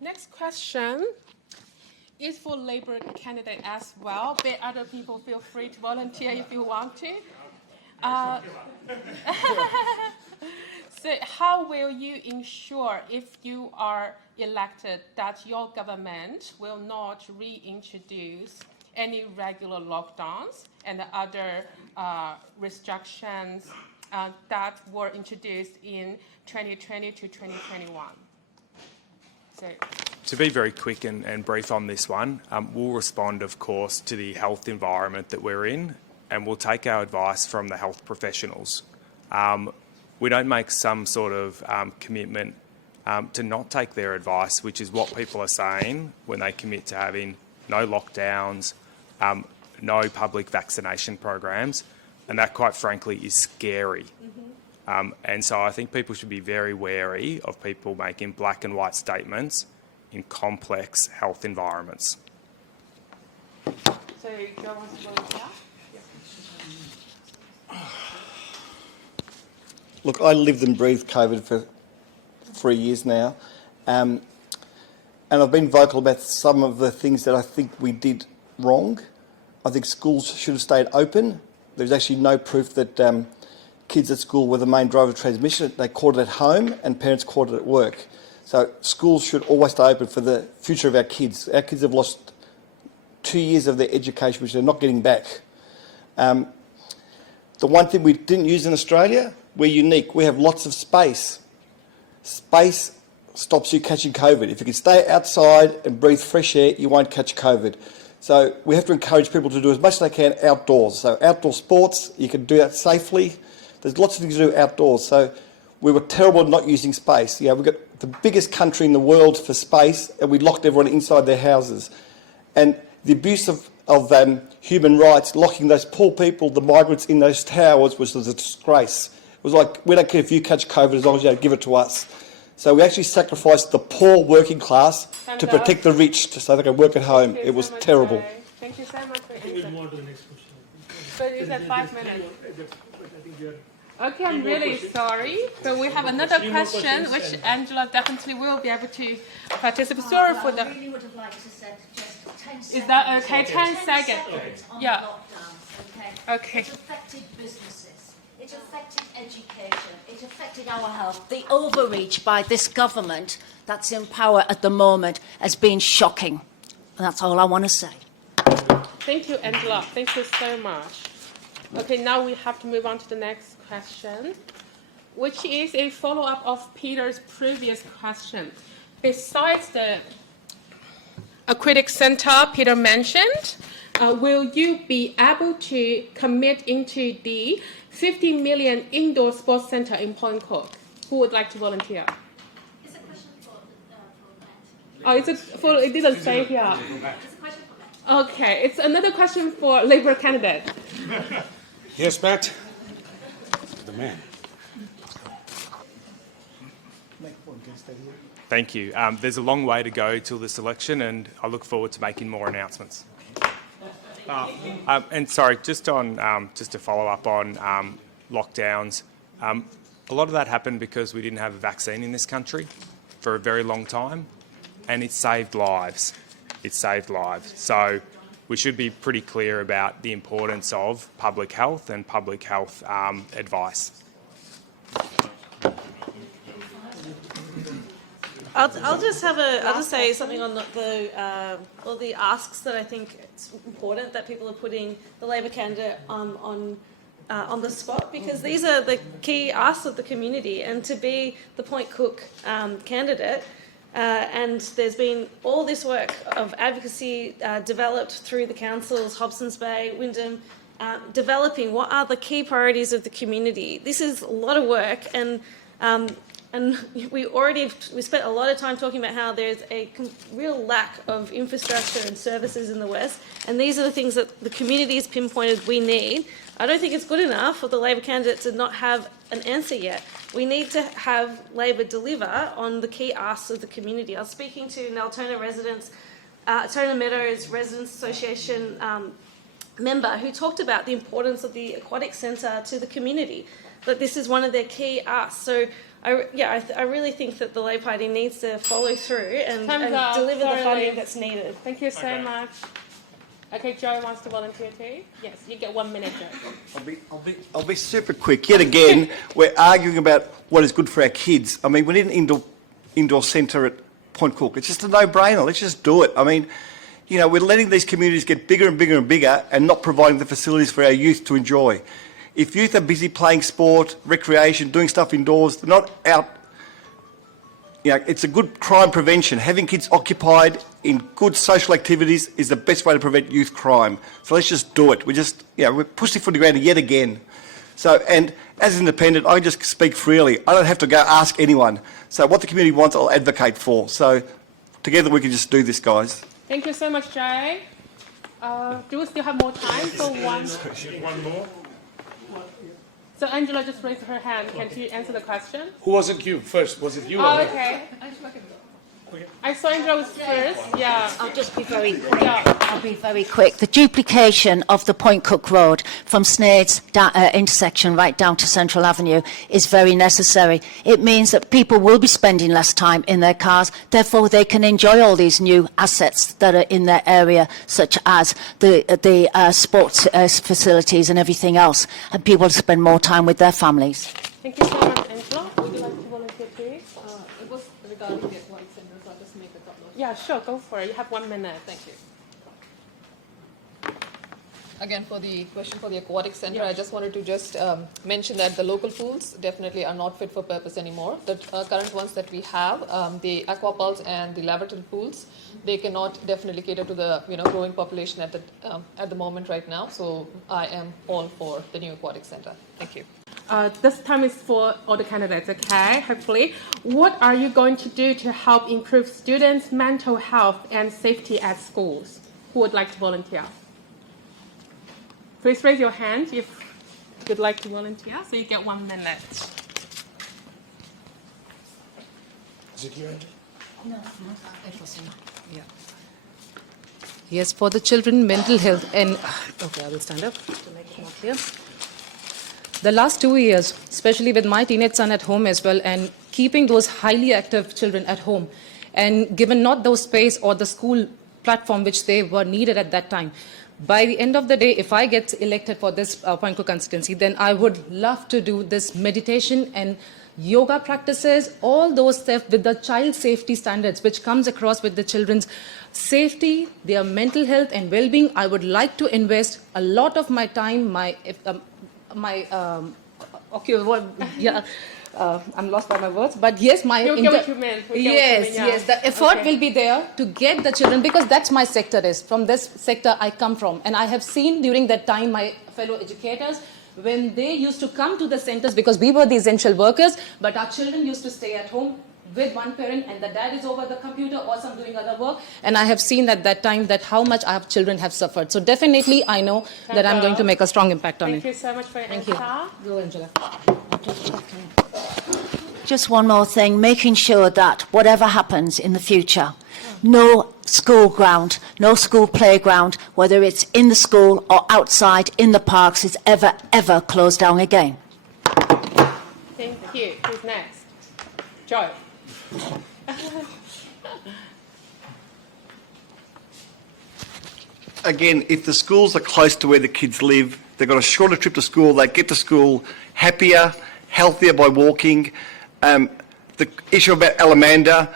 Next question is for Labour candidate as well, but other people feel free to volunteer if you want to. So how will you ensure, if you are elected, that your government will not reintroduce any regular lockdowns and other restrictions that were introduced in 2020 to 2021? So, to be very quick and brief on this one, we'll respond, of course, to the health environment that we're in, and we'll take our advice from the health professionals. We don't make some sort of commitment to not take their advice, which is what people are saying when they commit to having no lockdowns, no public vaccination programs, and that, quite frankly, is scary. And so I think people should be very wary of people making black and white statements in complex health environments. So, Joe wants to volunteer? Look, I lived and breathed COVID for 3 years now, and I've been vocal about some of the things that I think we did wrong. I think schools should have stayed open. There's actually no proof that kids at school were the main driver of transmission. They caught it at home and parents caught it at work. So schools should always stay open for the future of our kids. Our kids have lost 2 years of their education, which they're not getting back. The one thing we didn't use in Australia, we're unique. We have lots of space. Space stops you catching COVID. If you can stay outside and breathe fresh air, you won't catch COVID. So we have to encourage people to do as much as they can outdoors. So outdoor sports, you can do that safely. There's lots of things to do outdoors. So we were terrible at not using space. We've got the biggest country in the world for space, and we locked everyone inside their houses. And the abuse of human rights, locking those poor people, the migrants, in those towers was a disgrace. It was like, we don't care if you catch COVID as long as you don't give it to us. So we actually sacrificed the poor working class to protect the rich so they can work at home. It was terrible. Thank you so much for I think we'll move on to the next question. So you said 5 minutes. Okay, I'm really sorry. So we have another question, which Angela definitely will be able to participate. Sorry for the... I really would have liked to say just 10 seconds. Is that okay? 10 seconds. On Yeah. the lockdowns, Okay. It affected businesses. It affected education. It affected our health. The overreach by this government that's in power at the moment has been shocking. And that's all I want to say. Thank you, Angela. Thank you so much. Okay, now we have to move on to the next question, which is a follow-up of Peter's previous question. Besides the Aquatic Centre Peter mentioned, will you be able to commit into the 50 million indoor sports centre in Point Cook? Who would like to volunteer? It's a question for Matt. Oh, it didn't say here. It's a question for Matt. Okay, it's another question for Labour candidate. Yes, Matt. The man. Thank you. There's a long way to go till this election, and I look forward to making more announcements. And sorry, just to follow up on lockdowns, a lot of that happened because we didn't have a vaccine in this country for a very long time, and it saved lives. It saved lives. So we should be pretty clear about the importance of public health and public health advice. I'll just say something on the asks that I think it's important that people are putting the Labor candidate on the spot, because these are the key asks of the community, and to be the Point Cook candidate. And there's been all this work of advocacy developed through the councils, Hobsons Bay, Wyndham, developing what are the key priorities of the community. This is a lot of work, and we spent a lot of time talking about how there's a real lack of infrastructure and services in the West, and these are the things that the community has pinpointed we need. I don't think it's good enough for the Labor candidate to not have an answer yet. We need to have Labor deliver on the key asks of the community. I was speaking to an Altona residents, Altona Meadows Residents Association member who talked about the importance of the aquatic centre to the community. that this is one of their key asks. So I really think that the Labor Party needs to follow through and deliver the funding that's needed. Thank you so much. Okay, Joe wants to volunteer too. Yes, you get 1 minute, Joe. I'll be super quick. Yet again, we're arguing about what is good for our kids. I mean, we need an indoor centre at Point Cook. It's just a no-brainer. Let's just do it. I mean, you know, we're letting these communities get bigger and bigger and bigger and not providing the facilities for our youth to enjoy. If youth are busy playing sport, recreation, doing stuff indoors, they're not out. You know, it's a good crime prevention. Having kids occupied in good social activities is the best way to prevent youth crime. So let's just do it. We're pussyfooting around yet again. So, and as an independent, I just speak freely. I don't have to go ask anyone. So what the community wants, I'll advocate for. So together we can just do this, guys. Thank you so much, Jay. Do we still have more time for one? One more. So Angela just raised her hand. Can she answer the question? Who was in queue first? Was it you? Oh, or okay. I saw Angela was first. Yeah. I'll just be very quick. Yeah. I'll be very quick. The duplication of the Point Cook Road from Snade's intersection right down to Central Avenue is very necessary. It means that people will be spending less time in their cars, therefore they can enjoy all these new assets that are in their area, such as the sports facilities and everything else, and people spend more time with their families. Thank you so much, Angela. Would you like to volunteer too? It was regarding the aquatic center, so I'll just make a couple of... Yeah, sure. Go for it. You have 1 minute. Thank you. Again, for the question for the aquatic center, I just wanted to mention that the local pools definitely are not fit for purpose anymore. The current ones that we have, the aquapulse and the laboratory pools, they cannot definitely cater to the growing population at the moment right now. So I am all for the new aquatic center. Thank you. This time is for all the candidates, okay, hopefully. What are you going to do to help improve students' mental health and safety at schools? Who would like to volunteer? Please raise your hand if you'd like to volunteer, so you get 1 minute. Is it you, Angela? No. Yeah. Yes, for the children, mental health and... Okay, I will stand up to make it more clear. The last 2 years, especially with my teenage son at home as well, and keeping those highly active children at home, and given not those space or the school platform which they were needed at that time, by the end of the day, if I get elected for this Point Cook constituency, then I would love to do this meditation and yoga practices, all those stuff with the child safety standards, which comes across with the children's safety, their mental health and well-being. I would like to invest a lot of my time, I'm lost by my words, but yes, You'll get what you meant. Yes, the effort will be there to get the children, because that's my sector is. From this sector I come from, and I have seen during that time my fellow educators, when they used to come to the centers, because we were the essential workers, but our children used to stay at home with one parent, and the dad is over the computer or some doing other work, and I have seen at that time that how much our children have suffered. So definitely I know that I'm going to make a strong impact on it. Thank you so much for your Thank answer. you. Go, Angela. Just one more thing, making sure that whatever happens in the future, no school ground, no school playground, whether it's in the school or outside in the parks, is ever closed down again. Thank you. Who's next? Joe. Again, if the schools are close to where the kids live, they've got a shorter trip to school, they get to school happier, healthier by walking. The issue about Alamander,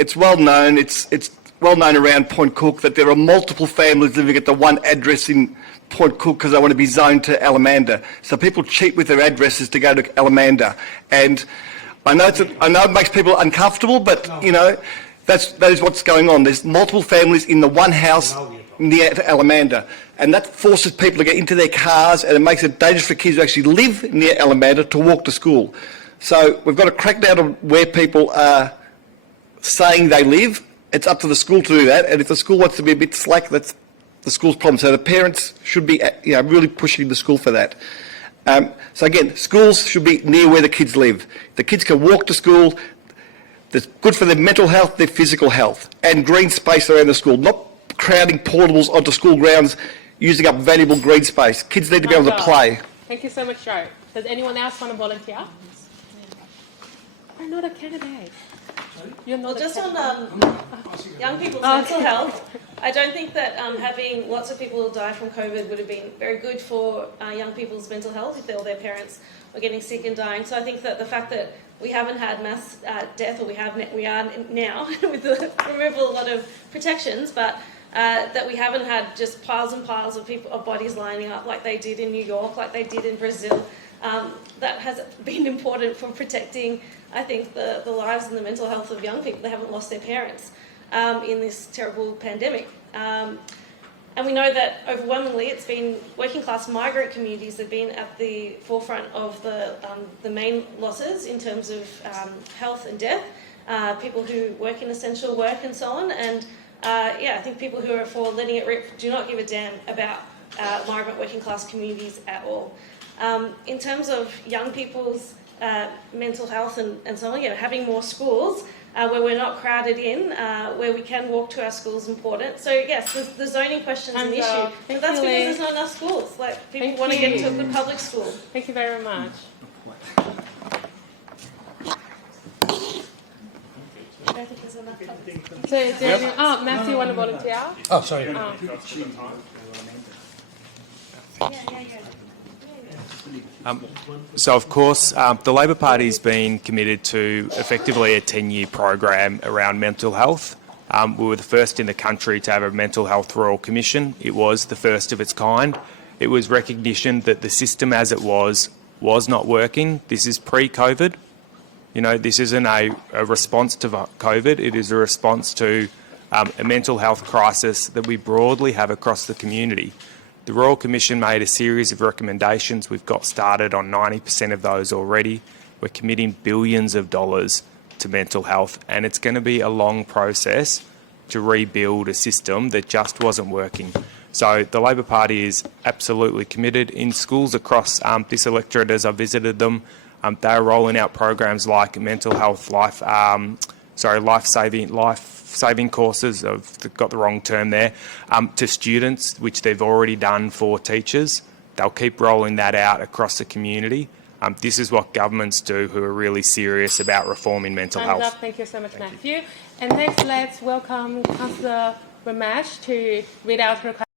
it's well known, it's well known around Point Cook that there are multiple families living at the one address in Point Cook because they want to be zoned to Alamander. So people cheat with their addresses to go to Alamander. And I know it makes people uncomfortable, but that is what's going on. There's multiple families in the one house near to Alamander, and that forces people to get into their cars, and it makes it dangerous for kids who actually live near Alamander to walk to school. So we've got to crack down on where people are saying they live. It's up to the school to do that, and if the school wants to be a bit slack, that's the school's problem. So the parents should be really pushing the school for that. So again, schools should be near where the kids live. The kids can walk to school. That's good for their mental health, their physical health, and green space around the school, not crowding portables onto school grounds, using up valuable green space. Kids need to be able to play. Thank you so much, Joe. Does anyone else want to volunteer? I'm not a candidate. You're not Well, a just candidate. on young people's mental health, I don't think that having lots of people die from COVID would have been very good for young people's mental health if all their parents were getting sick and dying. So I think that the fact that we haven't had mass death, or we are now with the removal of a lot of protections, but that we haven't had just piles and piles of bodies lining up like they did in New York, like they did in Brazil. That has been important for protecting, I think, the lives and the mental health of young people that haven't lost their parents in this terrible pandemic. And we know that overwhelmingly it's been working class migrant communities that have been at the forefront of the main losses in terms of health and death, people who work in essential work and so on. And I think people who are for letting it rip do not give a damn about migrant working class communities at all. In terms of young people's mental health and so on, having more schools where we're not crowded in, where we can walk to our schools is important. So yes, the zoning question is an issue, but that's because there's not enough schools. Like people want to get into a good public school. Thank you very much. I think there's enough public. So is there any, Matthew, you want to volunteer? Oh, sorry. So, of course, the Labor Party's been committed to effectively a 10-year program around mental health. We were the first in the country to have a mental health royal commission. It was the first of its kind. It was recognition that the system as it was not working. This is pre-COVID. This isn't a response to COVID. It is a response to a mental health crisis that we broadly have across the community. The Royal Commission made a series of recommendations. We've got started on 90% of those already. We're committing billions of dollars to mental health, and it's going to be a long process to rebuild a system that just wasn't working. So the Labor Party is absolutely committed. In schools across this electorate, as I visited them, they're rolling out programs like mental health life-saving courses. I've got the wrong term there, to students, which they've already done for teachers. They'll keep rolling that out across the community. This is what governments do who are really serious about reforming mental health. Thank you so much, Matthew. And next, let's welcome Councillor Ramesh to read out her question.